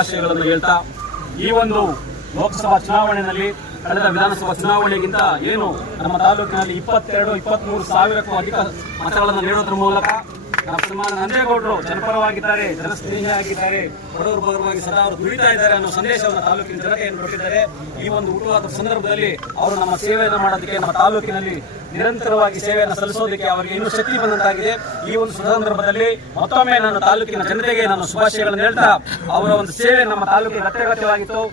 ಹೇಳ್ತಾ, ಈ ಒಂದು ಲೋಕಸಭಾ ಚುನಾವಣೆಯಲ್ಲಿ ಕಳೆದ ವಿಧಾನಸಭಾ ಚುನಾವಣೆಗಿಂತ ಏನು ನಮ್ಮ ತಾಲೂಕಿನಲ್ಲಿ ಇಪ್ಪತ್ತೆರಡು ಇಪ್ಪತ್ತ್ಮೂರು ಸಾವಿರಕ್ಕೂ ಅಧಿಕ ಮತಗಳನ್ನು ನೀಡೋದ್ರ ಮೂಲಕ ನಮ್ಮ ನಂದೇಗೌಡರು ಜನಪರವಾಗಿದ್ದಾರೆ ಜನಸ್ನೇಹಿಯಾಗಿದ್ದಾರೆ ಬಡವರು ಪರವಾಗಿ ಸದಾ ಅವರು ದುಡಿತಾ ಇದ್ದಾರೆ ಅನ್ನೋ ಸಂದೇಶವನ್ನು ತಾಲೂಕಿನ ಜನತೆಯನ್ನು ಕೊಟ್ಟಿದ್ದಾರೆ. ಈ ಒಂದು ಹುಟ್ಟುವಾದ ಸಂದರ್ಭದಲ್ಲಿ ಅವರು ನಮ್ಮ ಸೇವೆಯನ್ನು ಮಾಡೋದಕ್ಕೆ, ನಮ್ಮ ತಾಲೂಕಿನಲ್ಲಿ ನಿರಂತರವಾಗಿ ಸೇವೆಯನ್ನು ಸಲ್ಲಿಸೋದಕ್ಕೆ ಅವರಿಗೆ ಇನ್ನೂ ಶಕ್ತಿ ಬಂದಂತಾಗಿದೆ. ಈ ಒಂದು ಸಂದರ್ಭದಲ್ಲಿ ಮತ್ತೊಮ್ಮೆ ನಾನು ತಾಲೂಕಿನ ಜನತೆಗೆ ನಾನು ಶುಭಾಶಯಗಳನ್ನು ಹೇಳ್ತಾ, ಅವರ ಒಂದು ಸೇವೆ ನಮ್ಮ ತಾಲೂಕಿಗೆ ಅತ್ಯಗತ್ಯವಾಗಿತ್ತು.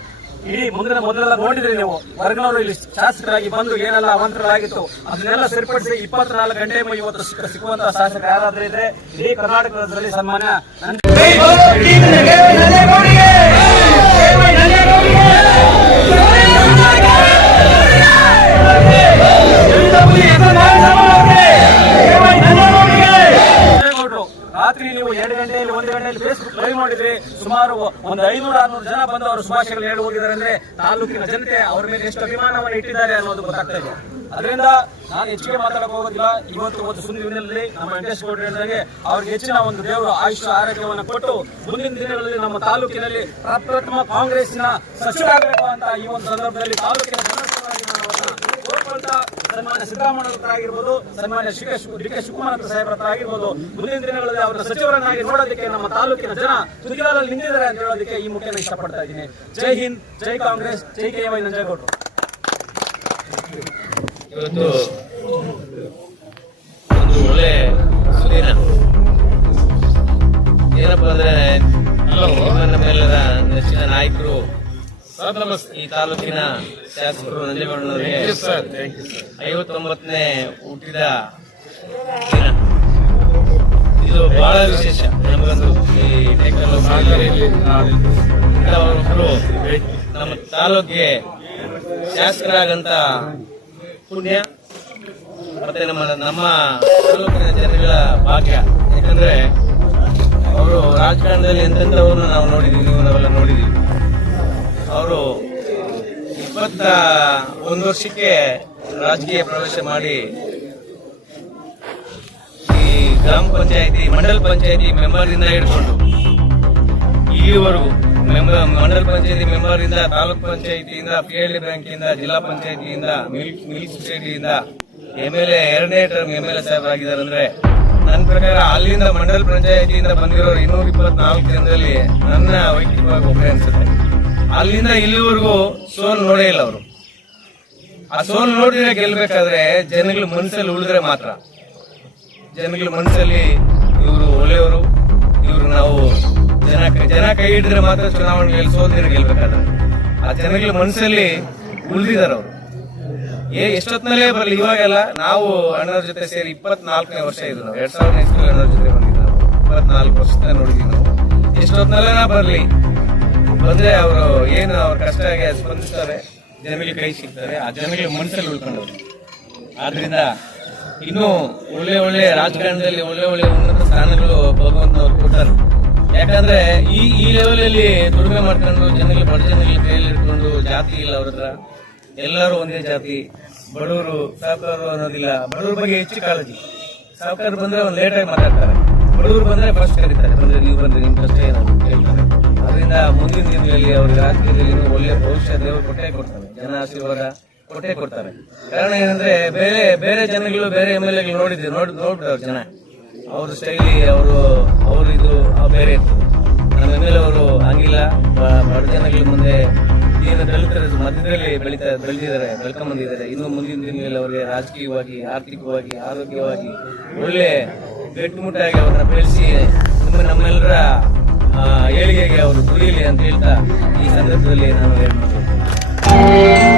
ಇಡೀ ಮುಂದಿನ ಮೊದಲೆಲ್ಲ ನೋಡಿದ್ರಿ ನೀವು ಹೊರಗಿನವರು ಇಲ್ಲಿ ಶಾಸಕರಾಗಿ ಬಂದು ಏನೆಲ್ಲ ಅವಾಂತರಗಳಾಗಿತ್ತು ಅದನ್ನೆಲ್ಲ ಸರಿಪಡಿಸಿ ಇಪ್ಪತ್ನಾಲ್ಕು ಗಂಟೆ ಇವತ್ತು ಸಿಕ್ಕ- ಸಿಕ್ಕುವಂತಹ ಶಾಸಕ ಯಾರಾದ್ರೂ ಇದ್ರೆ ಇಡೀ ಕರ್ನಾಟಕದಲ್ಲಿ ಸನ್ಮಾನ್ಯ ಶುಭಾಶಯಗಳು ಹೇಳಿ ಹೋಗಿದ್ದಾರೆ ಅಂದ್ರೆ ತಾಲೂಕಿನ ಜನತೆ ಅವ್ರ ಮೇಲೆ ಎಷ್ಟು ಅಭಿಮಾನವನ್ನು ಇಟ್ಟಿದ್ದಾರೆ ಅನ್ನೋದು ಗೊತ್ತಾಗ್ತಾ ಇದೆ ಅದರಿಂದ ನಾನು ಹೆಚ್ಚಿಗೆ ಮಾತಾಡಕ್ಕೆ ಹೋಗೋದಿಲ್ಲ. ಇವತ್ತು ಒಂದು ಸುಂದಿನಲ್ಲಿ ನಮ್ಮ ವೆಂಕಟೇಶ್ ಗೌಡ್ರು ಹೇಳಿದಾಗೆ ಅವ್ರಿಗೆ ಹೆಚ್ಚಿನ ಒಂದು ದೇವರು ಆಯುಷ್ಯ ಆರೋಗ್ಯವನ್ನು ಕೊಟ್ಟು ಮುಂದಿನ ದಿನಗಳಲ್ಲಿ ನಮ್ಮ ತಾಲೂಕಿನಲ್ಲಿ ಪ್ರಪ್ರಥಮ ಕಾಂಗ್ರೆಸ್ನ ಸಚಿವರಾಗಬೇಕು ಅಂತ ಈ ಒಂದು ಸಂದರ್ಭದಲ್ಲಿ ತಾಲೂಕಿನ ಕೋರ್ಕೊಳ್ತಾ ಸನ್ಮಾನ್ಯ ಸಿದ್ದರಾಮಯ್ಯ ಆಗಿರ್ಬೋದು, ಸನ್ಮಾನ್ಯ ಡಿ ಕೆ ಶಿವಕುಮಾರ್ ಹತ್ರ ಸಾಹೇಬ್ರ ಹತ್ರ ಆಗಿರ್ಬೋದು, ಮುಂದಿನ ದಿನಗಳಲ್ಲಿ ಅವರ ಸಚಿವರನ್ನಾಗಿ ನೋಡೋದಕ್ಕೆ ನಮ್ಮ ತಾಲೂಕಿನ ಜನ ತುದಿಗಾಲಲ್ಲಿ ನಿಂತಿದ್ದಾರೆ ಅಂತ ಹೇಳೋದಕ್ಕೆ ಈ ಮುಖ್ಯನ ಇಷ್ಟಪಡ್ತಾ ಇದ್ದೀನಿ. Jai Hind, Jai Congress, Jai K Y ನಂಜೇಗೌಡರು ಇವತ್ತು ಒಂದು ಒಳ್ಳೆ ಈ ತಾಲೂಕಿನ ಶಾಸಕರು ನಂಜೇಗೌಡನವರಿಗೆ ಐವತ್ತೊಂಬತ್ತನೇ ಹುಟ್ಟಿದ ದಿನ. ಇದು ಬಹಳ ವಿಶೇಷ. ನಮಗಂತೂ ಈ ಅವರೊಬ್ಬರು ನಮ್ಮ ತಾಲೂಕಿಗೆ ಶಾಸಕರಾಗಂತ ಪುಣ್ಯ ಮತ್ತೆ ನಮ್ಮ ನಮ್ಮ ತಾಲೂಕಿನ ಜನಗಳ ಭಾಗ್ಯ. ಯಾಕಂದ್ರೆ ಅವರು ರಾಜಕಾರಣದಲ್ಲಿ ಎಂತೆಂಥವ್ರನ್ನ ನಾವು ನೋಡಿದೀವಿ ನೀವು ನಾವೆಲ್ಲ ನೋಡಿದೀವಿ. ಅವರು ಇಪ್ಪತ್ತ ಒಂದು ವರ್ಷಕ್ಕೆ ರಾಜಕೀಯ ಪ್ರವೇಶ ಮಾಡಿ ಈ ಗ್ರಾಮ ಪಂಚಾಯತಿ, ಮಂಡಲ ಪಂಚಾಯತಿ ಮೆಂಬರ್ ಇಂದ ಹಿಡ್ಕೊಂಡು ಇಲ್ಲಿವರೆಗೂ ಮೆಂಬರ್ ಮಂಡಲ ಪಂಚಾಯತಿ ಮೆಂಬರ್ ಇಂದ ತಾಲೂಕ್ ಪಂಚಾಯತಿಯಿಂದ ಡಿ ಬ್ಯಾಂಕಿಂದ, ಜಿಲ್ಲಾ ಪಂಚಾಯತಿಯಿಂದ ಮಿಲ್ಕ್ ಮಿಲ್ಕ್ ಸೊಸೈಟಿಯಿಂದ ಎಂ ಎಲ್ ಎ ಎರಡನೇ ಟರ್ಮ್ ಎಂ ಎಲ್ ಎ ಸಾಹೇಬರಾಗಿದ್ದಾರೆ ಅಂದ್ರೆ ನನ್ನ ಪ್ರಕಾರ ಅಲ್ಲಿಂದ ಮಂಡಲ ಪಂಚಾಯತಿಯಿಂದ ಬಂದಿರೋರು ಇನ್ನೂರ ಇಪ್ಪತ್ನಾಲ್ಕು ಜನರಲ್ಲಿ ನನ್ನ ವೈಯಕ್ತಿಕವಾಗಿ ಒಬ್ಬರೇ ಅನ್ಸುತ್ತೆ. ಅಲ್ಲಿಂದ ಇಲ್ಲಿವರೆಗೂ ಸೋಲ್ ನೋಡೇ ಇಲ್ಲ ಅವರು. ಆ ಸೋಲ್ ನೋಡಿದ್ರೆ ಗೆಲ್ಬೇಕಾದ್ರೆ ಜನಗಳ ಮನಸ್ಸಲ್ಲಿ ಉಳಿದ್ರೆ ಮಾತ್ರ. ಜನಗಳ ಮನಸ್ಸಲ್ಲಿ ಇವರು ಒಳ್ಳೆಯವರು, ಇವರು ನಾವು ಜನ ಜನ ಕೈ ಹಿಡಿದ್ರೆ ಮಾತ್ರ ಚುನಾವಣೆಯಲ್ಲಿ ಸೋಲ್ದಿರ ಗೆಲ್ಬೇಕಾದ್ರೆ. ಆ ಜನಗಳ ಮನಸ್ಸಲ್ಲಿ ಉಳಿದಿದ್ದಾರೆ ಅವರು. ಏ ಎಷ್ಟೊತ್ತಿನಲ್ಲೇ ಬರಲಿ, ಇವಾಗೆಲ್ಲ ನಾವು ಅಣ್ಣವ್ರ ಜೊತೆ ಸೇರಿ ಇಪ್ಪತ್ನಾಲ್ಕನೇ ವರ್ಷ ಇದ್ರು ನಾವು. ಎರಡ್ ಸಾವಿರದ ಅಣ್ಣವ್ರ ಜೊತೆ ಬಂದಿದ್ದಾರೆ ಇಪ್ಪತ್ನಾಲ್ಕು ವರ್ಷದಿಂದ ನೋಡಿದ್ವಿ ನಾವು. ಎಷ್ಟೊತ್ತಿನಲ್ಲೇ ಬರಲಿ ಬಂದ್ರೆ ಅವರು ಏನು ಅವ್ರ ಕಷ್ಟಕ್ಕೆ ಸ್ಪಂದಿಸ್ತಾರೆ, ಜನಗಳಿಗೆ ಕೈ ಸಿಗ್ತಾರೆ ಆ ಜನಗಳಿಗೆ ಮನಸ್ಸಲ್ಲಿ ಉಳ್ಕೊಂಡವ್ರು. ಆದ್ರಿಂದ ಇನ್ನು ಒಳ್ಳೆ ಒಳ್ಳೆ ರಾಜಕಾರಣದಲ್ಲಿ ಒಳ್ಳೆ ಒಳ್ಳೆ ಉನ್ನತ ಸ್ಥಾನಗಳು ಭಗವಂತನವ್ರು ಕೊಟ್ಟರು. ಯಾಕಂದ್ರೆ ಈ ಈ ಲೆವೆಲಲ್ಲಿ ದುಡಿಮೆ ಮಾಡ್ಕೊಂಡು ಜನಗಳು ಬಡ ಜನಗಳ ಕೈಯಲ್ಲಿ ಇಟ್ಕೊಂಡು ಜಾತಿ ಇಲ್ಲ ಅವ್ರ ಹತ್ರ. ಎಲ್ಲರೂ ಒಂದೇ ಜಾತಿ. ಬಡವರು ಸಾಹುಕಾರರು ಅನ್ನೋದಿಲ್ಲ. ಬಡವ್ರ ಬಗ್ಗೆ ಹೆಚ್ಚು ಕಾಳಜಿ. ಸಾಹುಕಾರ ಬಂದ್ರೆ ಒಂದು ಲೇಟಾಗಿ ಮಾತಾಡ್ತಾರೆ. ಬಡವರು ಬಂದ್ರೆ ಫಸ್ಟ್ ಕರೀತಾರೆ. ಬಂದ್ರೆ ನೀವು ಬಂದ್ರೆ ನಿಮ್ ಕಷ್ಟ ಏನು ಕೇಳ್ತಾರೆ ಅದರಿಂದ ಮುಂದಿನ ದಿನಗಳಲ್ಲಿ ಅವ್ರಿಗೆ ರಾಜಕೀಯದಲ್ಲಿ ಒಳ್ಳೆ ಭವಿಷ್ಯ ದೇವರು ಕೊಟ್ಟೆ ಕೊಡ್ತಾರೆ. ಜನ ಆಶೀರ್ವಾದ ಕೊಟ್ಟೆ ಕೊಡ್ತಾರೆ. ಕಾರಣ ಏನಂದ್ರೆ ಬೇರೆ ಬೇರೆ ಜನಗಳು, ಬೇರೆ ಎಂ ಎಲ್ ಎಗಳು ನೋಡಿದ್ವಿ ನೋಡಿ, ನೋಡ್ಬಿಟ್ಟವ್ರು ಜನ. ಅವ್ರ ಶೈಲಿ ಅವರು ಅವ್ರ ಇದು ಬೇರೆ ಇರ್ತದೆ. ನಮ್ಮ ಎಂ ಎಲ್ ಅವರು ಹಂಗಿಲ್ಲ. ಬಡ ಜನಗಳ ಮುಂದೆ ದೀನ ದಲಿತರ ಮಧ್ಯದಲ್ಲಿ ಬೆಳೀತಾ ಬೆಳೆದಿದ್ದಾರೆ ಬೆಳ್ಕೊಂಬಂದಿದ್ದಾರೆ ಇನ್ನು ಮುಂದಿನ ದಿನಗಳಲ್ಲಿ ಅವರಿಗೆ ರಾಜಕೀಯವಾಗಿ, ಆರ್ಥಿಕವಾಗಿ, ಆರೋಗ್ಯವಾಗಿ ಒಳ್ಳೆ ಗಟ್ಟಿಮುಟ್ಟಾಗಿ ಅವರನ್ನ ಬೆಳೆಸಿ ತುಂಬ ನಮ್ಮೆಲ್ಲರ ಏಳಿಗೆಗೆ ಅವರು ದುಡಿಯಲಿ ಅಂತ ಹೇಳ್ತಾ ಈ ಸಂದರ್ಭದಲ್ಲಿ ನಾನು ಹೇಳ್ತೀನಿ.